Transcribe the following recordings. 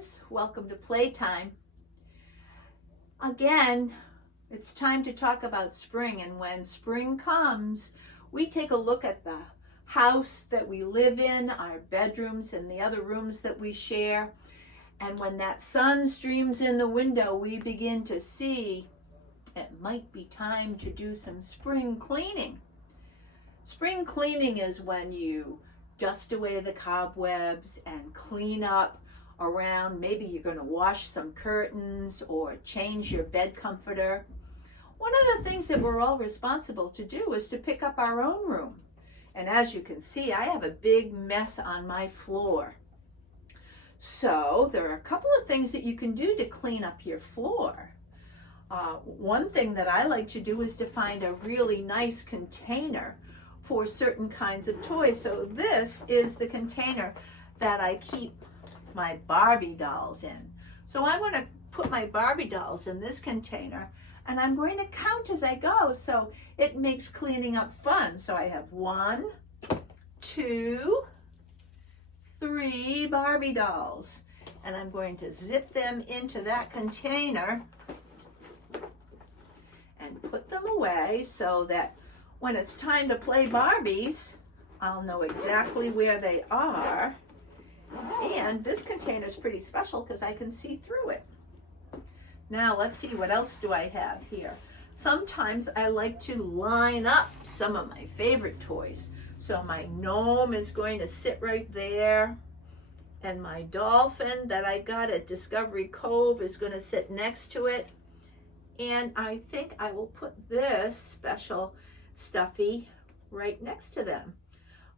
friends, welcome to Playtime. Again, it's time to talk about spring, and when spring comes, we take a look at the house that we live in, our bedrooms and the other rooms that we share, and when that sun streams in the window, we begin to see it might be time to do some spring cleaning. Spring cleaning is when you dust away the cobwebs and clean up around. Maybe you're going to wash some curtains or change your bed comforter. One of the things that we're all responsible to do is to pick up our own room. And as you can see, I have a big mess on my floor. So there are a couple of things that you can do to clean up your floor. One thing that I like to do is to find a really nice container for certain kinds of toys. So this is the container that I keep my Barbie dolls in. So I'm going to put my Barbie dolls in this container, and I'm going to count as I go, so it makes cleaning up fun. So I have 1, 2, 3 Barbie dolls, and I'm going to zip them into that container and put them away so that when it's time to play Barbies, I'll know exactly where they are. And this container is pretty special because I can see through it. Now let's see, what else do I have here? Sometimes I like to line up some of my favorite toys. So my gnome is going to sit right there, and my dolphin that I got at Discovery Cove is going to sit next to it. And I think I will put this special stuffy right next to them.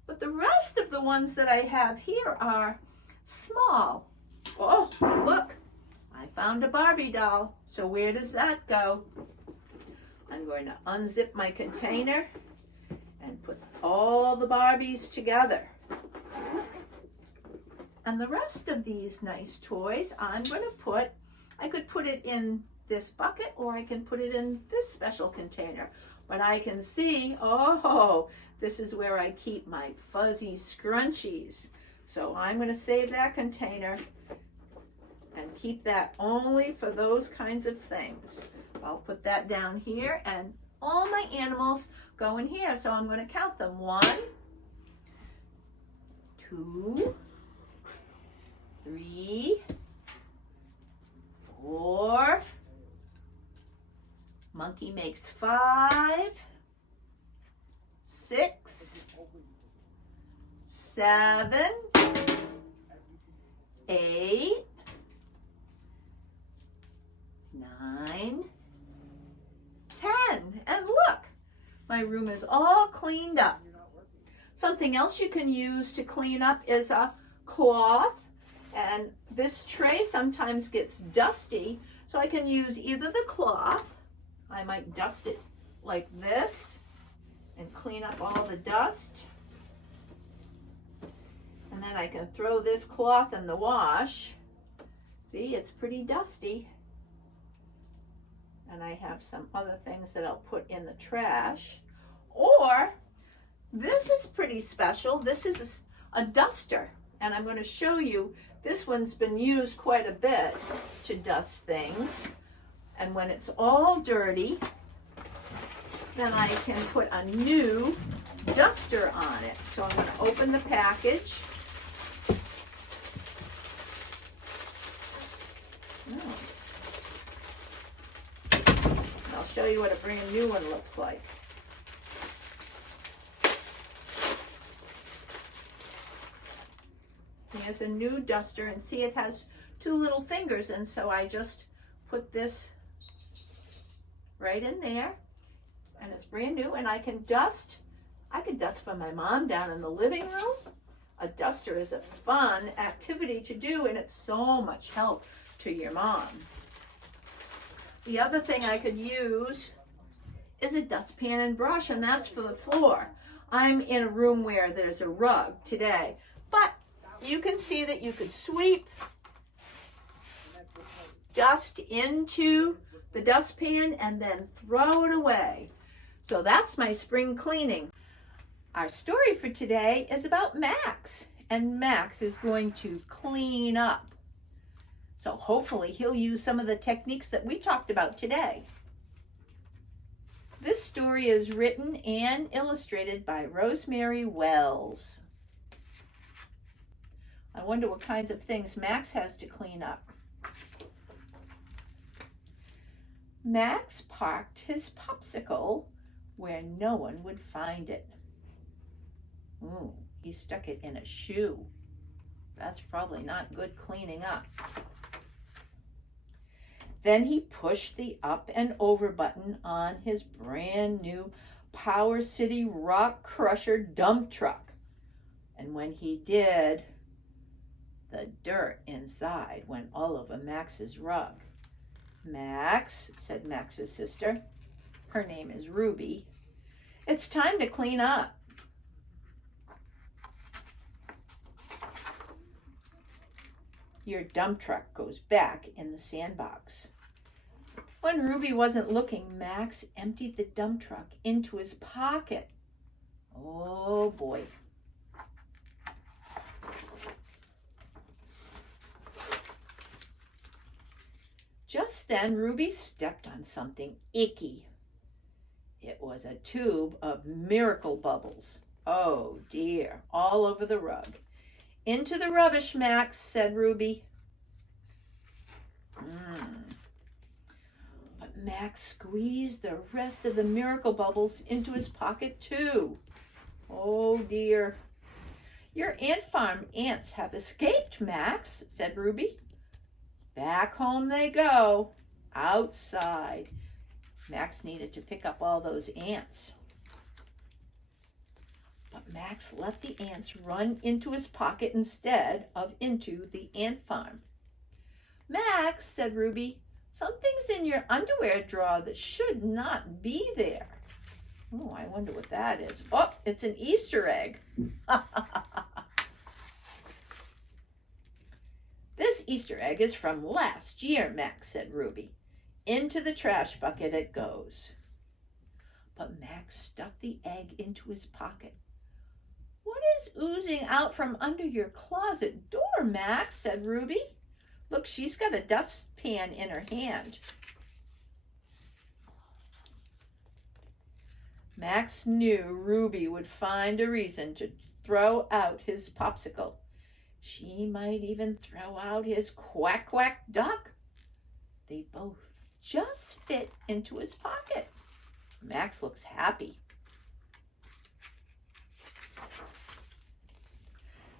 But the rest of the ones that I have here are small. Oh, look, I found a Barbie doll. So where does that go? I'm going to unzip my container and put all the Barbies together. And the rest of these nice toys, I'm going to put, I could put it in this bucket, or I can put it in this special container. But I can see, oh, this is where I keep my fuzzy scrunchies. So I'm going to save that container and keep that only for those kinds of things. I'll put that down here, and all my animals go in here. So I'm going to count them. 1, 2, 3, 4. Monkey makes 5, 6, 7, 8, 9, 10. And look, my room is all cleaned up. Something else you can use to clean up is a cloth. And this tray sometimes gets dusty, so I can use either the cloth. I might dust it like this and clean up all the dust. And then I can throw this cloth in the wash. See, it's pretty dusty. And I have some other things that I'll put in the trash. Or, this is pretty special. This is a duster. And I'm going to show you, this one's been used quite a bit to dust things. And when it's all dirty, then I can put a new duster on it. So I'm going to open the package. I'll show you what a brand new one looks like. Here's a new duster, and see, it has 2 little fingers, and so I just put this right in there, and it's brand new, and I can dust. I could dust for my mom down in the living room. A duster is a fun activity to do, and it's so much help to your mom. The other thing I could use is a dustpan and brush, and that's for the floor. I'm in a room where there's a rug today, but you can see that you could sweep dust into the dustpan and then throw it away. So that's my spring cleaning. Our story for today is about Max, and Max is going to clean up So hopefully he'll use some of the techniques that we talked about today. This story is written and illustrated by Rosemary Wells. I wonder what kinds of things Max has to clean up. Max parked his popsicle where no one would find it. Ooh, he stuck it in a shoe. That's probably not good cleaning up. Then he pushed the up and over button on his brand new Power City Rock Crusher dump truck. And when he did, the dirt inside went all over Max's rug. Max, said Max's sister, her name is Ruby, it's time to clean up. Your dump truck goes back in the sandbox. When Ruby wasn't looking, Max emptied the dump truck into his pocket. Oh boy. Just then, Ruby stepped on something icky. It was a tube of miracle bubbles. Oh dear, all over the rug. Into the rubbish, Max, said Ruby. But Max squeezed the rest of the miracle bubbles into his pocket too. Oh dear. Your ant farm ants have escaped, Max, said Ruby. Back home they go, outside. Max needed to pick up all those ants. But Max let the ants run into his pocket instead of into the ant farm. Max, said Ruby, something's in your underwear drawer that should not be there. Oh, I wonder what that is. Oh, it's an Easter egg. This Easter egg is from last year, Max, said Ruby. Into the trash bucket it goes. But Max stuffed the egg into his pocket. What is oozing out from under your closet door, Max, said Ruby. Look, she's got a dustpan in her hand. Max knew Ruby would find a reason to throw out his popsicle. She might even throw out his quack quack duck. They both just fit into his pocket. Max looks happy.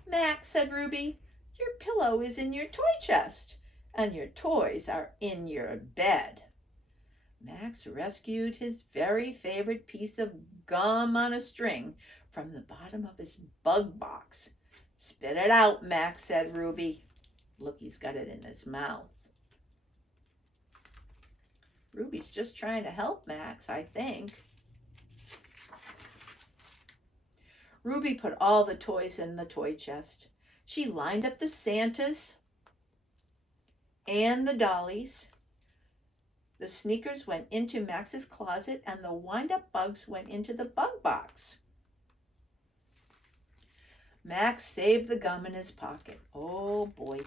Max, said Ruby, your pillow is in your toy chest, and your toys are in your bed. Max rescued his very favorite piece of gum on a string from the bottom of his bug box. Spit it out, Max, said Ruby. Look, he's got it in his mouth. Ruby's just trying to help Max, I think. Ruby put all the toys in the toy chest. She lined up the Santas and the dollies. The sneakers went into Max's closet, and the wind-up bugs went into the bug box. Max saved the gum in his pocket. Oh, boy.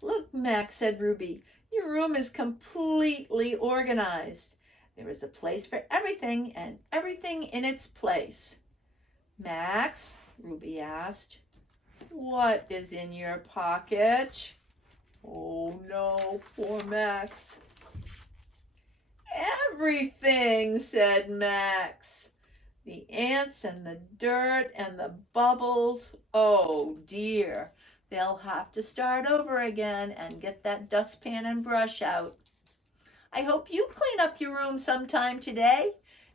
Look, Max, said Ruby, your room is completely organized. There is a place for everything and everything in its place. Max, Ruby asked, what is in your pocket? Oh, no, poor Max. Everything, said Max. The ants and the dirt and the bubbles. Oh, dear. They'll have to start over again and get that dustpan and brush out. I hope you clean up your room sometime today.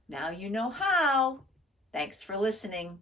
Now you know how. Thanks for listening.